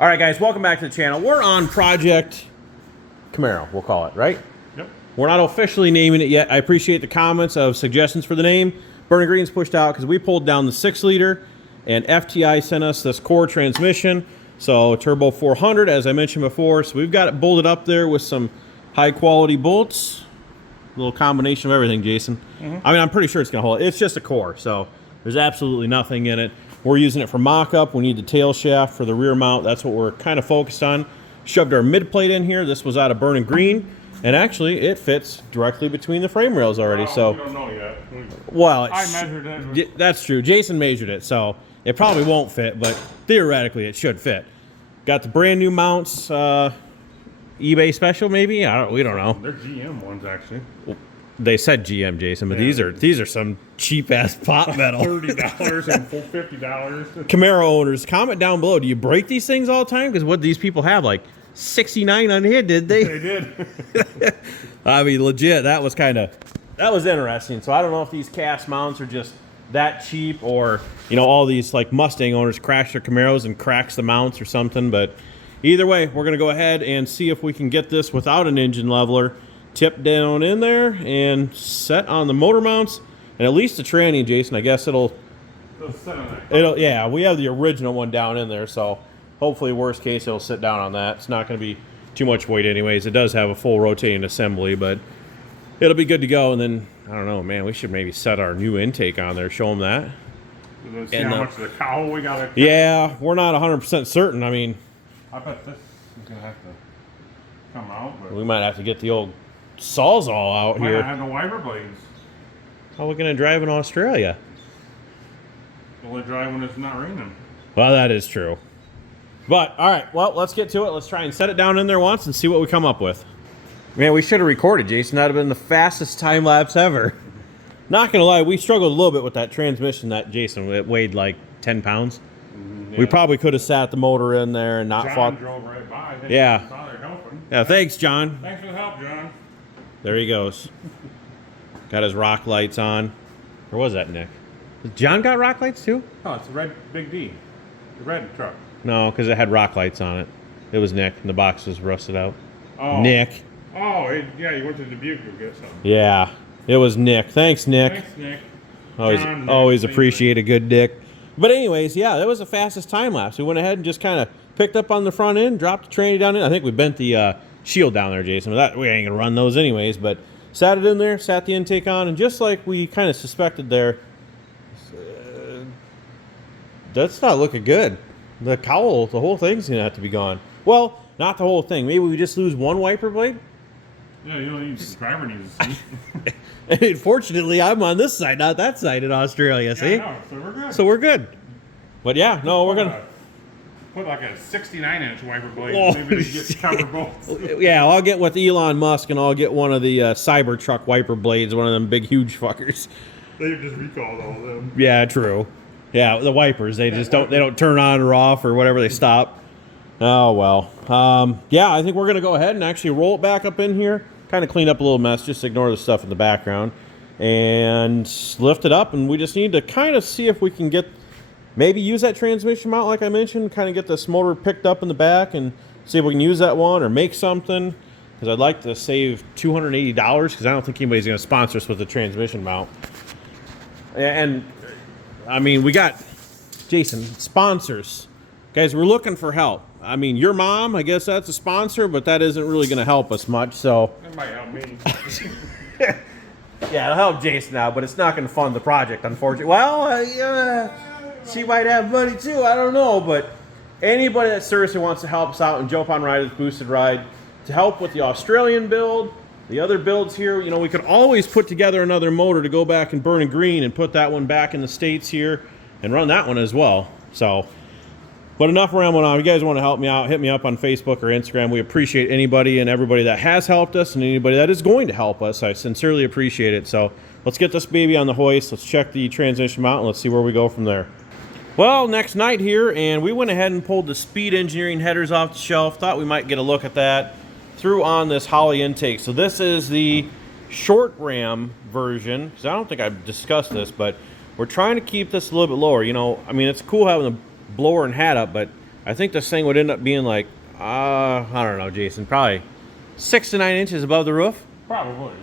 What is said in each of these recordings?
All right, guys, welcome back to the channel. We're on Project Camaro, we'll call it, right? Yep. We're not officially naming it yet. I appreciate the comments of suggestions for the name. Burning Green's pushed out because we pulled down the 6-liter, and FTI sent us this core transmission. So turbo 400, as I mentioned before. So we've got it bolted up there with some high-quality bolts. A little combination of everything, Jason. I mean, I'm pretty sure it's going to hold it. It's just a core, so there's absolutely nothing in it. We're using it for mock-up. We need the tail shaft for the rear mount. That's what we're kind of focused on. Shoved our mid plate in here. This was out of Burning Green, and actually it fits directly between the frame rails already. So we don't know yet. Well, I measured it. That's true. Jason measured it, so it probably won't fit, but theoretically it should fit. Got the brand new mounts, eBay special maybe. We don't know. They're GM ones actually. They said GM, Jason, but Yeah. these are some cheap ass pot metal. $30 and $50. Camaro owners, comment down below. Do you break these things all the time? Because what these people have, like 69 on here, did they? They did. I mean, legit. That was interesting. So I don't know if these cast mounts are just that cheap, or all these like Mustang owners crash their Camaros and cracks the mounts or something. But either way, we're gonna go ahead and see if we can get this without an engine leveler tipped down in there and set on the motor mounts, and at least the tranny, Jason. I guess it'll yeah, we have the original one down in there, so hopefully worst case it'll sit down on that. It's not going to be too much weight anyways. It does have a full rotating assembly, but it'll be good to go. And then I don't know, man, we should maybe set our new intake on there, show them that. See and how much of the cowl we got. Yeah, we're not 100% certain. I mean, I bet this is gonna have to come out, but we might have to get the old Sawzall out might here. not have no wiper blades. How are we going to drive in Australia? Only drive when it's not raining. Well, that is true. But, all right, well, let's get to it. Let's try and set it down in there once and see what we come up with. Man, we should have recorded, Jason. That would have been the fastest time lapse ever. Not going to lie, we struggled a little bit with that transmission that Jason, it weighed like 10 pounds. Yeah. We probably could have sat the motor in there and not fought. Drove right by. Yeah. Saw there helping. Yeah, thanks, John. Thanks for the help, John. There he goes. Got his rock lights on. Or was that Nick? John got rock lights too? Oh, it's a red Big D. The red truck. No, because it had rock lights on it. It was Nick, and the box was rusted out. Oh. Nick. Oh, yeah, you went to Dubuque to get some. Yeah, it was Nick. Thanks, Nick. Thanks, Nick. Always appreciate a good Nick. But anyways, yeah, that was the fastest time lapse. We went ahead and just kind of picked up on the front end, dropped the tranny down in. I think we bent the shield down there, Jason. But we ain't going to run those anyways. But sat it in there, sat the intake on, and just like we kind of suspected there, that's not looking good. The cowl, the whole thing's going to have to be gone. Well, not the whole thing. Maybe we just lose one wiper blade? Yeah, you don't need the driver needs to see. And unfortunately, I'm on this side, not that side in Australia, see? Yeah, no, so we're good. So we're good. But yeah, no, we're going to put like a 69-inch wiper blade. Oh, Maybe we get cover both. Yeah, I'll get with Elon Musk, and I'll get one of the Cybertruck wiper blades, one of them big, huge fuckers. They just recalled all of them. Yeah, true. Yeah, the wipers, they just don't turn on or off or whatever, they stop. Oh, well. Yeah, I think we're going to go ahead and actually roll it back up in here, kind of clean up a little mess, just ignore the stuff in the background, and lift it up, and we just need to kind of see if we can get, maybe use that transmission mount like I mentioned, kind of get this motor picked up in the back and see if we can use that one or make something, because I'd like to save $280 because I don't think anybody's going to sponsor us with a transmission mount. And I mean, we got, Jason, sponsors. Guys, we're looking for help. I mean, your mom, I guess that's a sponsor, but that isn't really going to help us much, so. That might help me. Yeah, it'll help Jason out, but it's not going to fund the project, unfortunately. Well, she might have money too, I don't know, but anybody that seriously wants to help us out and jump on Ride with Boosted Ride to help with the Australian build, the other builds here, we could always put together another motor to go back and Burning Green and put that one back in the States here and run that one as well. So, but enough rambling on. If you guys want to help me out, hit me up on Facebook or Instagram. We appreciate anybody and everybody that has helped us and anybody that is going to help us. I sincerely appreciate it. So let's get this baby on the hoist. Let's check the transmission mount and let's see where we go from there. Well, next night here, and we went ahead and pulled the Speed Engineering headers off the shelf. Thought we might get a look at that. Threw on this Holley intake. So this is the short ram version, because I don't think I've discussed this, but we're trying to keep this a little bit lower. I mean, it's cool having the blower and hat up, but I think this thing would end up being like, I don't know, Jason, probably 6 to 9 inches above the roof. Probably.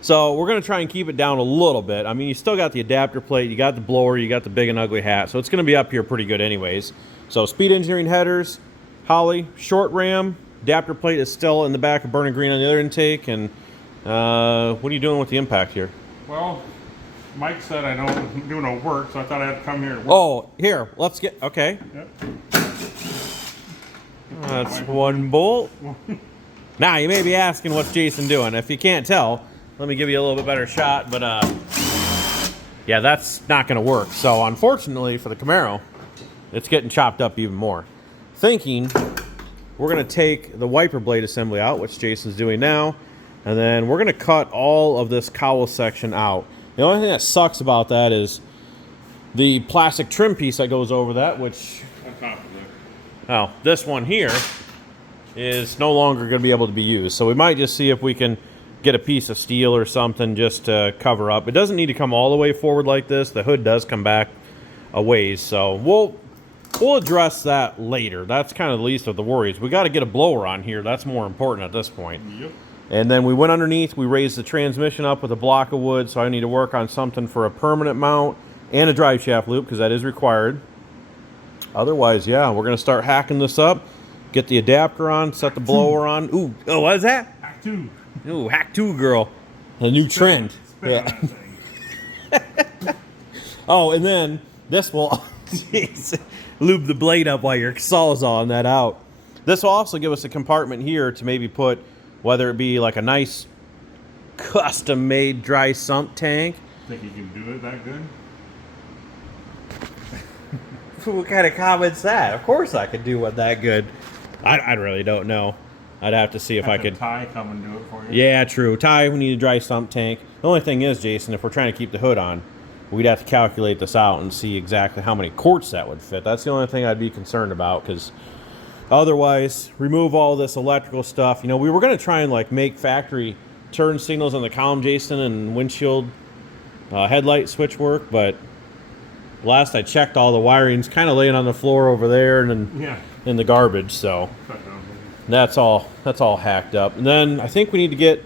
So we're going to try and keep it down a little bit. I mean, you still got the adapter plate, you got the blower, you got the big and ugly hat. So it's going to be up here pretty good anyways. So Speed Engineering headers, Holly, short ram, adapter plate is still in the back of burning green on the other intake. And what are you doing with the impact here? Well, Mike said I don't do no work, so I thought I'd come here to work. Oh, here, let's get, okay. Yep. That's one bolt. Now, you may be asking what's Jason doing. If you can't tell, let me give you a little bit better shot, but yeah, that's not going to work. So unfortunately for the Camaro, it's getting chopped up even more. Thinking we're going to take the wiper blade assembly out, which Jason's doing now, and then we're going to cut all of this cowl section out. The only thing that sucks about that is the plastic trim piece that goes over that, which, On top of it. well, this one here is no longer going to be able to be used. So we might just see if we can get a piece of steel or something just to cover up. It doesn't need to come all the way forward like this. The hood does come back a ways. So we'll address that later. That's kind of the least of the worries. We got to get a blower on here. That's more important at this point. Yep. And then we went underneath. We raised the transmission up with a block of wood. So I need to work on something for a permanent mount and a drive shaft loop because that is required. Otherwise, yeah, we're going to start hacking this up. Get the adapter on, set the blower on. Ooh, oh, what is that? Hack 2. Ooh, hack 2 girl. A new trend. Spit on Yeah. that thing. Oh, and then this will jeez, lube the blade up while you're sawzawing that out. This will also give us a compartment here to maybe put, whether it be like a nice custom-made dry sump tank. Think you can do it that good? What kind of comment's that? Of course I could do one that good. I really don't know. I'd have to see if I could. Ty come and do it for you. Yeah, true. Ty, we need a dry sump tank. The only thing is, Jason, if we're trying to keep the hood on, we'd have to calculate this out and see exactly how many quarts that would fit. That's the only thing I'd be concerned about, because otherwise, remove all this electrical stuff. You know, we were going to try and like make factory turn signals on the column, Jason, and windshield headlight switch work, but last I checked, all the wiring's kind of laying on the floor over there and then in the garbage, so that's all hacked up. And then I think we need to get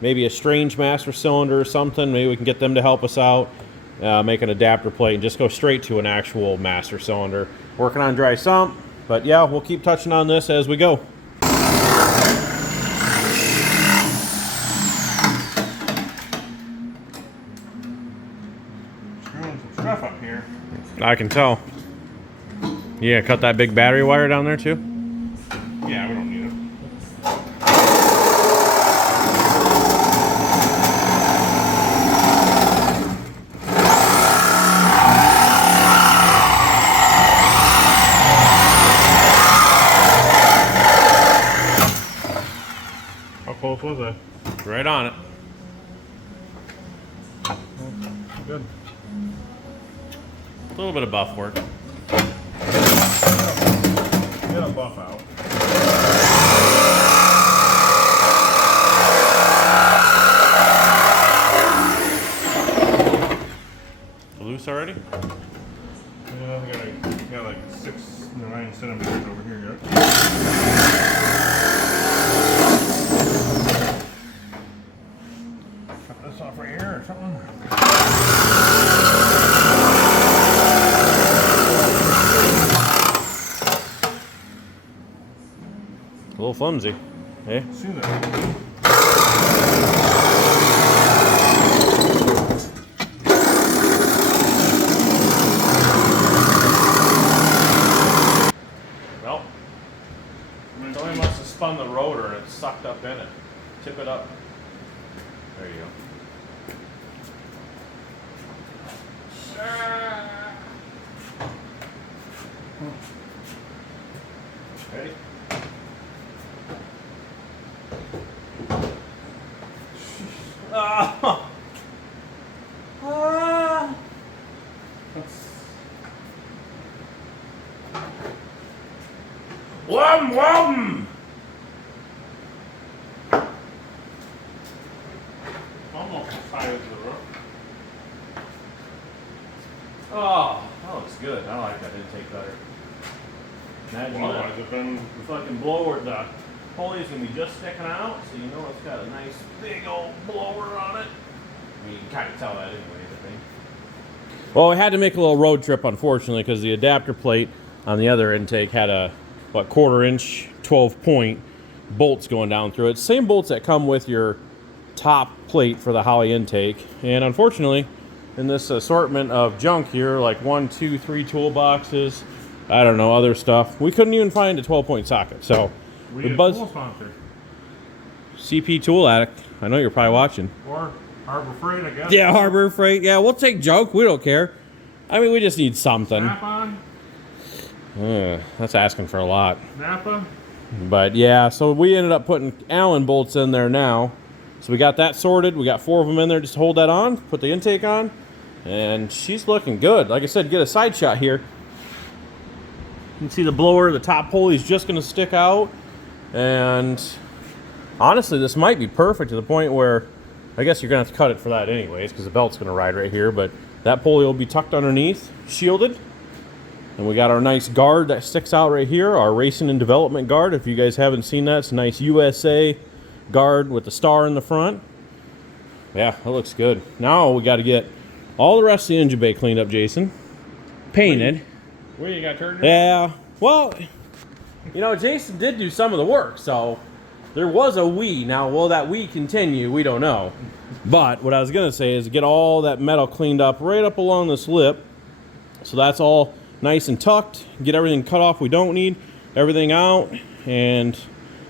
maybe a strange master cylinder or something. Maybe we can get them to help us out, make an adapter plate and just go straight to an actual master cylinder. Working on dry sump, but yeah, we'll keep touching on this as we go. Screwing some stuff up here. I can tell. Yeah, cut that big battery wire down there too. Yeah, we don't need it. How close was it? Right on it. Good. A little bit of buff work. Get a buff out. Loose already? Yeah, I got like 6 to 9 centimeters over here yet. Cut this off right here or something. A little flimsy. Eh? See that? Well, somebody must have spun the rotor and it's sucked up in it. Tip it up. There you go. Ready? Ah. Ah. Wham wham! Almost as high as the roof. Oh, that looks good. I like that intake better. Imagine Well, that. has it been? The fucking blower, the pulley's gonna be just sticking out, so you know it's got a nice big old blower on it. I mean, you can kind of tell that anyways, I think. Well, we had to make a little road trip, unfortunately, because the adapter plate on the other intake had a, what, 1/4 inch, 12-point bolts going down through it. Same bolts that come with your top plate for the Holley intake. And unfortunately, in this assortment of junk here, like 1, 2, 3 toolboxes, I don't know, other stuff, we couldn't even find a 12-point socket. So We we get a buzzed tool sponsor. CP Tool Addict. I know you're probably watching. Or Harbor Freight, I guess. Yeah, Harbor Freight. Yeah, we'll take junk. We don't care. I mean, we just need something. Snap-on. That's asking for a lot. Napa. But yeah, so we ended up putting Allen bolts in there now. So we got that sorted. We got 4 of them in there. Just hold that on, put the intake on, and she's looking good. Like I said, get a side shot here. You can see the blower, the top pulley is just going to stick out. And honestly, this might be perfect to the point where I guess you're going to have to cut it for that anyways, because the belt's going to ride right here. But that pulley will be tucked underneath, shielded. And we got our nice guard that sticks out right here, our racing and development guard. If you guys haven't seen that, it's a nice USA guard with the star in the front. Yeah, that looks good. Now we got to get all the rest of the engine bay cleaned up, Jason. Painted. Wait, you got turned? Yeah, well, you know, Jason did do some of the work, so there was a we. Now, will that we continue? We don't know. But what I was going to say is get all that metal cleaned up right up along this lip. So that's all nice and tucked. Get everything cut off we don't need, everything out. And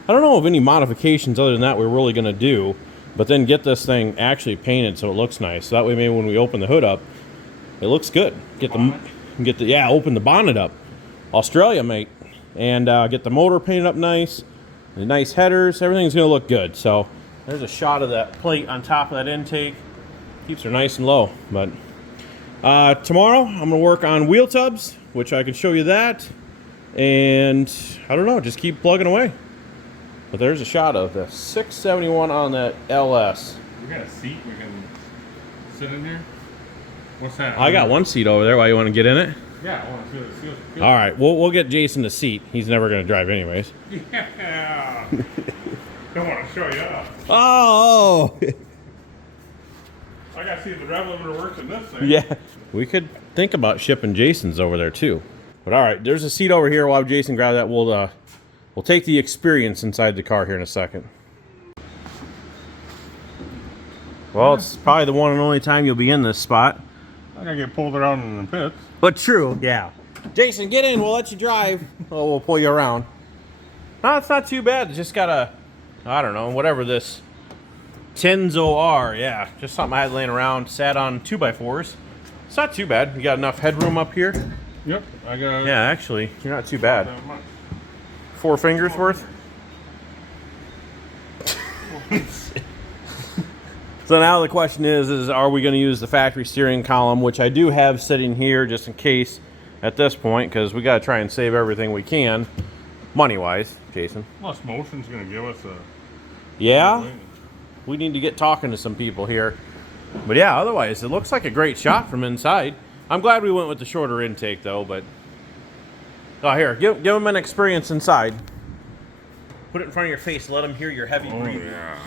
I don't know of any modifications other than that we're really going to do. But then get this thing actually painted so it looks nice. So that way maybe when we open the hood up, it looks good. Open the bonnet up. Australia, mate. And get the motor painted up nice. The nice headers. Everything's going to look good. So there's a shot of that plate on top of that intake. Keeps her nice and low. But tomorrow I'm going to work on wheel tubs, which I can show you that. And I don't know, just keep plugging away. But there's a shot of the 671 on that LS. We got a seat we can sit in here. What's that? I got one seat over there. Why, you want to get in it? Yeah, I want to feel it. All right, we'll get Jason the seat. He's never going to drive anyways. Yeah. Don't want to show you up. Oh! I got to see if the rev limiter works in this thing. Yeah, we could think about shipping Jason's over there too. But all right, there's a seat over here. While Jason grab that, we'll take the experience inside the car here in a second. Well, it's probably the one and only time you'll be in this spot. I got to get pulled around in the pits. But true, yeah. Jason, get in. We'll let you drive. Oh, we'll pull you around. No, it's not too bad. It's just got a, I don't know, whatever this Tenzo R. Yeah, just something I had laying around. Sat on 2x4s. It's not too bad. You got enough headroom up here. Yep, I got. Yeah, actually, you're not too bad. That much. 4 fingers worth. So now the question is are we going to use the factory steering column, which I do have sitting here just in case at this point, because we got to try and save everything we can, money-wise, Jason. Plus, Motion's going to give us a. Yeah, we need to get talking to some people here. But yeah, otherwise, it looks like a great shot from inside. I'm glad we went with the shorter intake, though, but... Oh, here, give them an experience inside. Put it in front of your face. Let them hear your heavy breathing. Yeah.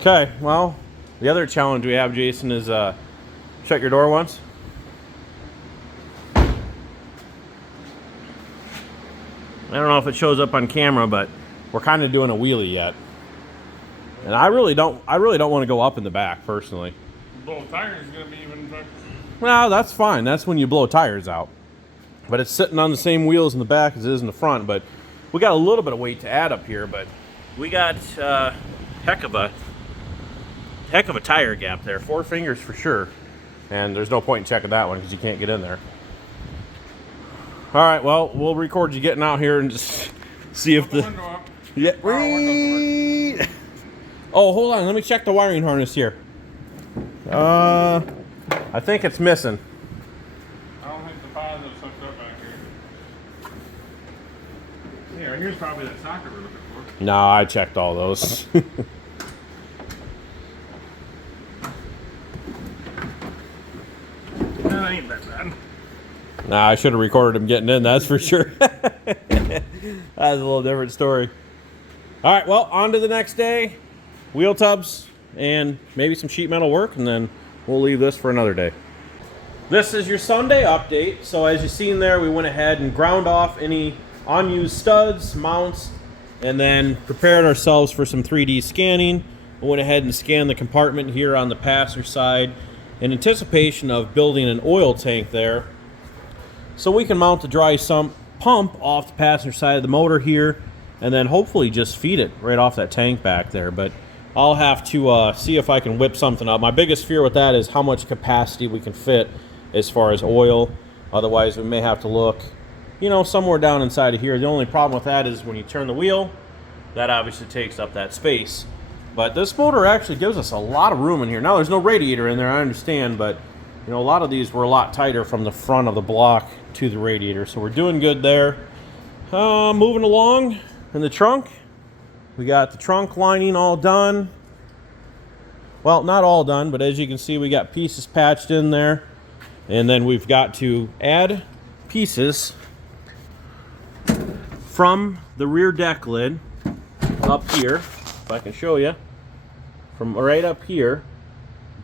Okay, well, the other challenge we have, Jason, is shut your door once. I don't know if it shows up on camera, but we're kind of doing a wheelie yet. And I really don't want to go up in the back, personally. Blow tires is going to be even better. Well, that's fine. That's when you blow tires out. But it's sitting on the same wheels in the back as it is in the front. But we got a little bit of weight to add up here. But we got heck of a tire gap there. 4 fingers for sure. And there's no point in checking that one because you can't get in there. All right, well, we'll record you getting out here and just see if the... Window up. Yeah. Windows Oh, hold on. Let me check the wiring harness here. I think it's missing. I don't think the positive's hooked up back here. Yeah, here's probably that socket we're looking for. No, I checked all those. Nah, I should have recorded him getting in, that's for sure. That's a little different story. All right, well, on to the next day. Wheel tubs and maybe some sheet metal work, and then we'll leave this for another day. This is your Sunday update. So as you've seen there, we went ahead and ground off any unused studs, mounts, and then prepared ourselves for some 3D scanning. We went ahead and scanned the compartment here on the passenger side in anticipation of building an oil tank there, so we can mount the dry sump pump off the passenger side of the motor here, and then hopefully just feed it right off that tank back there. But I'll have to see if I can whip something up. My biggest fear with that is how much capacity we can fit as far as oil. Otherwise, we may have to look, you know, somewhere down inside of here. The only problem with that is when you turn the wheel, that obviously takes up that space. But this motor actually gives us a lot of room in here. Now, there's no radiator in there, I understand, but you know, a lot of these were a lot tighter from the front of the block to the radiator, so we're doing good there. Moving along in the trunk, we got the trunk lining all done. Well, not all done, but as you can see, we got pieces patched in there. And then we've got to add pieces from the rear deck lid up here, if I can show you, from right up here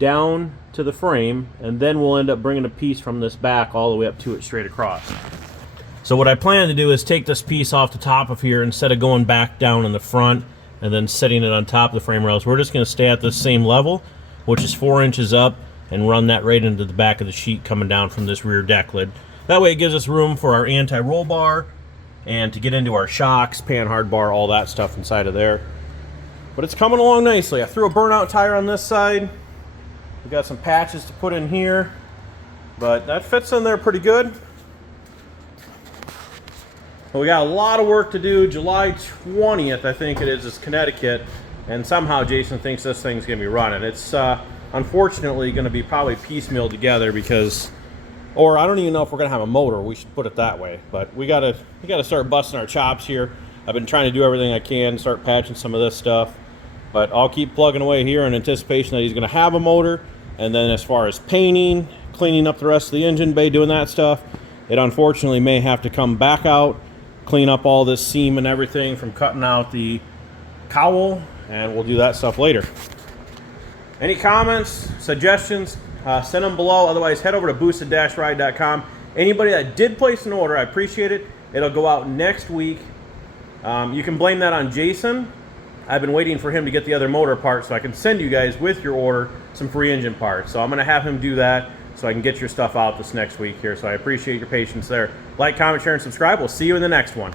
down to the frame, and then we'll end up bringing a piece from this back all the way up to it straight across. So what I plan to do is take this piece off the top of here instead of going back down in the front and then setting it on top of the frame rails. We're just going to stay at the same level, which is 4 inches up, and run that right into the back of the sheet coming down from this rear deck lid. That way it gives us room for our anti-roll bar and to get into our shocks, panhard bar, all that stuff inside of there. But it's coming along nicely. I threw a burnout tire on this side. We got some patches to put in here, but that fits in there pretty good. But we got a lot of work to do. July 20th, I think it is Connecticut, and somehow Jason thinks this thing's gonna be running. It's unfortunately going to be probably piecemeal together because, or I don't even know if we're going to have a motor. We should put it that way. But we got to start busting our chops here. I've been trying to do everything I can, start patching some of this stuff. But I'll keep plugging away here in anticipation that he's going to have a motor. And then as far as painting, cleaning up the rest of the engine bay, doing that stuff, it unfortunately may have to come back out, clean up all this seam and everything from cutting out the cowl, and we'll do that stuff later. Any comments, suggestions, send them below. Otherwise, head over to boosted.ride.com. Anybody that did place an order, I appreciate it. It'll go out next week. You can blame that on Jason. I've been waiting for him to get the other motor parts so I can send you guys with your order some free engine parts. So I'm going to have him do that so I can get your stuff out this next week here. So I appreciate your patience there. Like, comment, share, and subscribe. We'll see you in the next one.